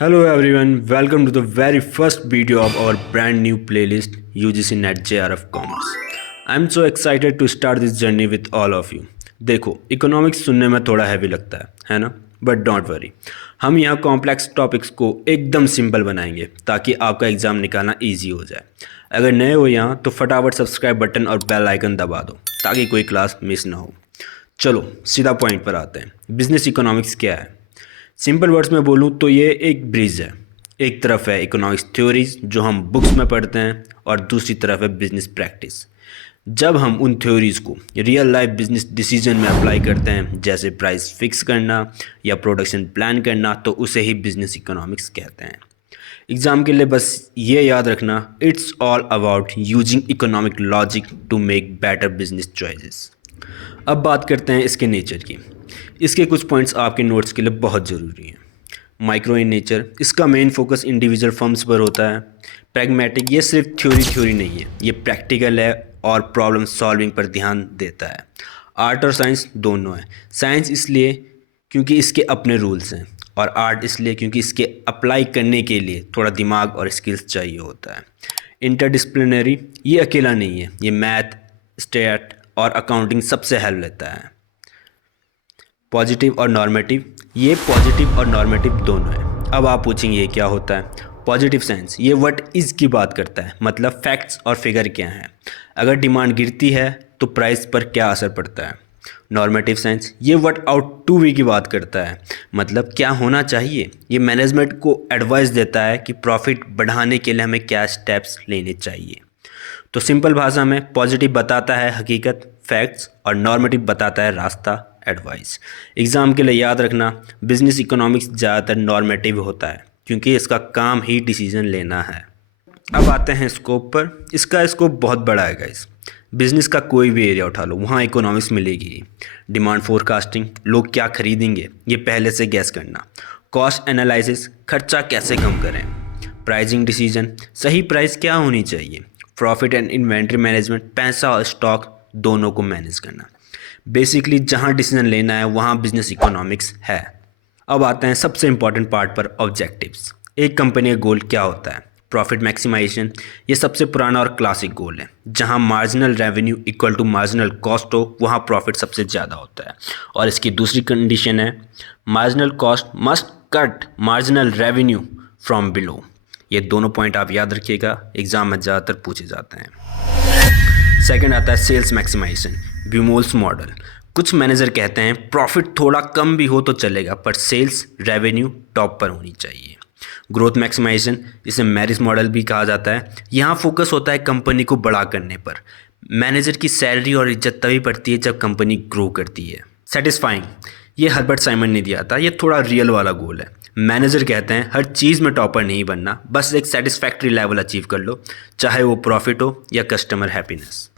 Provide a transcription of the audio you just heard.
Hello everyone, welcome to the very first video of our brand new playlist UGC NET JRF Commerce. I'm so excited to start this journey with all of you. देखो, economics सुनने में थोड़ा heavy लगता है ना? But don't worry, हम यहाँ complex topics को एकदम सिंपल बनाएंगे ताकि आपका एग्ज़ाम निकालना ईजी हो जाए। अगर नए हो यहाँ तो फटाफट सब्सक्राइब बटन और बेल आइकन दबा दो ताकि कोई क्लास मिस ना हो। चलो सीधा पॉइंट पर आते हैं। बिजनेस इकोनॉमिक्स क्या है? सिंपल वर्ड्स में बोलूँ तो ये एक ब्रिज है। एक तरफ है इकोनॉमिक्स थ्योरीज जो हम बुक्स में पढ़ते हैं और दूसरी तरफ है बिजनेस प्रैक्टिस। जब हम उन थ्योरीज़ को रियल लाइफ बिजनेस डिसीजन में अप्लाई करते हैं, जैसे प्राइस फिक्स करना या प्रोडक्शन प्लान करना, तो उसे ही बिजनेस इकोनॉमिक्स कहते हैं। एग्ज़ाम के लिए बस ये याद रखना, it's all about using economic logic to make better business choices. अब बात करते हैं इसके नेचर की। इसके कुछ पॉइंट्स आपके नोट्स के लिए बहुत ज़रूरी हैं। माइक्रो इन नेचर, इसका मेन फोकस इंडिविजुअल फर्म्स पर होता है। प्रैग्मेटिक, ये सिर्फ थ्योरी नहीं है, ये प्रैक्टिकल है और प्रॉब्लम सॉल्विंग पर ध्यान देता है। आर्ट और साइंस दोनों है। साइंस इसलिए क्योंकि इसके अपने रूल्स हैं, और आर्ट इसलिए क्योंकि इसके अप्लाई करने के लिए थोड़ा दिमाग और स्किल्स चाहिए होता है। इंटरडिसिप्लिनरी, ये अकेला नहीं है, ये मैथ, स्टैट और अकाउंटिंग सबसे हेल्प लेता है। पॉजिटिव और नॉर्मेटिव, ये पॉजिटिव और नॉर्मेटिव दोनों है। अब आप पूछेंगे ये क्या होता है? पॉजिटिव साइंस ये व्हाट इज़ की बात करता है, मतलब फैक्ट्स और फिगर क्या हैं। अगर डिमांड गिरती है तो प्राइस पर क्या असर पड़ता है। नॉर्मेटिव साइंस ये व्हाट आउट टू बी की बात करता है, मतलब क्या होना चाहिए। ये मैनेजमेंट को एडवाइस देता है कि प्रॉफिट बढ़ाने के लिए हमें क्या स्टेप्स लेने चाहिए। तो सिंपल भाषा में पॉजिटिव बताता है हकीकत, फैक्ट्स, और नॉर्मेटिव बताता है रास्ता, एडवाइस। एग्ज़ाम के लिए याद रखना, बिजनेस इकोनॉमिक्स ज़्यादातर नॉर्मेटिव होता है क्योंकि इसका काम ही डिसीजन लेना है। अब आते हैं स्कोप पर। इसका स्कोप बहुत बड़ा है गाइस। बिजनेस का कोई भी एरिया उठा लो, वहाँ इकोनॉमिक्स मिलेगी। डिमांड फोरकास्टिंग, लोग क्या खरीदेंगे ये पहले से गैस करना। कॉस्ट एनालिसिस, खर्चा कैसे कम करें। प्राइसिंग डिसीजन, सही प्राइस क्या होनी चाहिए। प्रॉफिट एंड इन्वेंट्री मैनेजमेंट, पैसा और स्टॉक दोनों को मैनेज करना। बेसिकली जहाँ डिसीजन लेना है वहाँ बिजनेस इकोनॉमिक्स है। अब आते हैं सबसे इंपॉर्टेंट पार्ट पर, ऑब्जेक्टिव्स। एक कंपनी का गोल क्या होता है? प्रॉफिट मैक्सिमाइजेशन, ये सबसे पुराना और क्लासिक गोल है। जहाँ marginal revenue equal to marginal cost हो वहाँ प्रॉफिट सबसे ज़्यादा होता है। और इसकी दूसरी कंडीशन है, marginal cost must cut marginal revenue from below. ये दोनों पॉइंट आप याद रखिएगा, एग्जाम में ज़्यादातर पूछे जाते हैं। सेकंड आता है सेल्स मैक्सिमाइजेशन, ब्यूमोल्स मॉडल। कुछ मैनेजर कहते हैं प्रॉफिट थोड़ा कम भी हो तो चलेगा, पर सेल्स रेवेन्यू टॉप पर होनी चाहिए। ग्रोथ मैक्सिमाइजेशन, इसे मैरिज मॉडल भी कहा जाता है। यहाँ फोकस होता है कंपनी को बड़ा करने पर। मैनेजर की सैलरी और इज्जत तभी बढ़ती है जब कंपनी ग्रो करती है। सेटिस्फाइंग, ये हर्बर्ट साइमन ने दिया था, ये थोड़ा रियल वाला गोल है। मैनेजर कहते हैं हर चीज़ में टॉपर नहीं बनना, बस एक सेटिस्फैक्ट्री लेवल अचीव कर लो, चाहे वो प्रॉफिट हो या कस्टमर हैप्पीनेस।